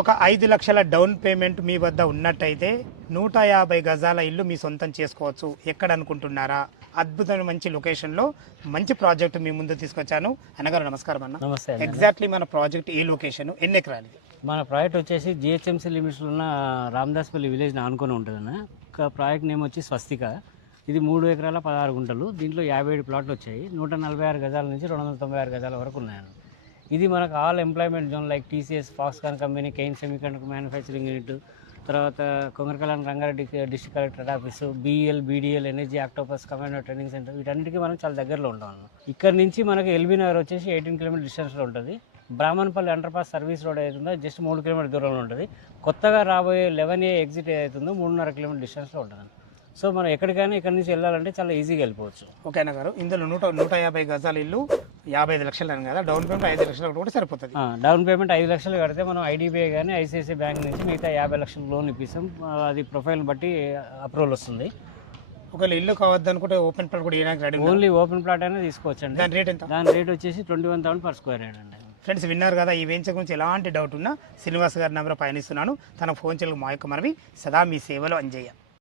ఒక 5 లక్షల down payment మీ వద్ద ఉన్నట్టయితే 150 గజాల ఇల్లు మీ సొంతం చేసుకోవచ్చు. ఎక్కడ అనుకుంటున్నారా? అద్భుతమైన మంచి లొకేషన్లో మంచి ప్రాజెక్ట్ మీ ముందు తీసుకొచ్చాను. అన్నగారు నమస్కారం అన్న. నమస్తే. ఎగ్జాక్ట్లీ మన ప్రాజెక్ట్ ఏ లొకేషన్, ఎన్ని ఎకరాలు? మన ప్రాజెక్ట్ వచ్చేసి జిహెచ్ఎంసీ లిమిట్స్లో ఉన్న రామదాస్పల్లి విలేజ్ ఆనుకొని ఉంటుందన్న. ఒక ప్రాజెక్ట్ నేమ్ వచ్చి స్వస్తిక. ఇది 3 ఎకరాల 16 గుంటలు. దీంట్లో 57 ప్లాట్లు వచ్చాయి. 146 గజాల నుంచి 296 గజాల వరకు ఉన్నాయన్న. ఇది మనకు all employment zone like TCS, Foxconn company, Kaynes semiconductor manufacturing unit, తర్వాత Kongarakalan Rangareddy district collector office, BL, BDL, energy, octopus commando training centre, వీటన్నిటికీ మనం చాలా దగ్గరలో ఉంటాం అన్న. ఇక్కడ నుంచి మనకి ఎల్బీ నగర్ వచ్చేసి 18 కిలోమీటర్ డిస్టెన్స్లో ఉంటుంది. బ్రాహ్మణపల్లి అండర్పాస్ సర్వీస్ రోడ్ అవుతుందో జస్ట్ 3 కిలోమీటర్ దూరంలో ఉంటుంది. కొత్తగా రాబోయే 11A ఎగ్జిట్ అవుతుందో 3.5 కిలోమీటర్ డిస్టెన్స్లో ఉంటుంది. సో మనం ఎక్కడికైనా ఇక్కడ నుంచి వెళ్ళాలంటే చాలా ఈజీగా వెళ్ళిపోవచ్చు. ఓకే అన్న గారు, ఇందులో 150 గజాల ఇల్లు 55 లక్షలు అని కదా, డౌన్ పేమెంట్ 5 లక్షలు కూడా సరిపోతుంది. డౌన్ పేమెంట్ 5 లక్షలు కడితే మనం ఐడిబిఐ కానీ ఐసిఐసిఐ బ్యాంక్ నుంచి మిగతా 50 లక్షలు లోన్ ఇప్పిస్తాం. అది ప్రొఫైల్ బట్టి అప్రూవల్ వస్తుంది. ఒకవేళ ఇల్లు కావద్దు అనుకుంటే ఓపెన్ ప్లాట్ కూడా ఇవ్వడానికి రెడీ. ఓన్లీ ఓపెన్ ప్లాట్ అయినా తీసుకోవచ్చు అండి. దాని రేట్ ఎంత? దాని రేట్ వచ్చేసి 21,000 per square యార్డ్ అండి. ఫ్రెండ్స్ విన్నారు కదా, ఈ వెంచర్ గురించి ఎలాంటి డౌట్ ఉన్నా శ్రీనివాస్ గారి నెంబర్ పయనిస్తున్నాను. తనకు ఫోన్ చేయడానికి మా యొక్క మనవి. సదా మీ సేవలో అంజయ్య.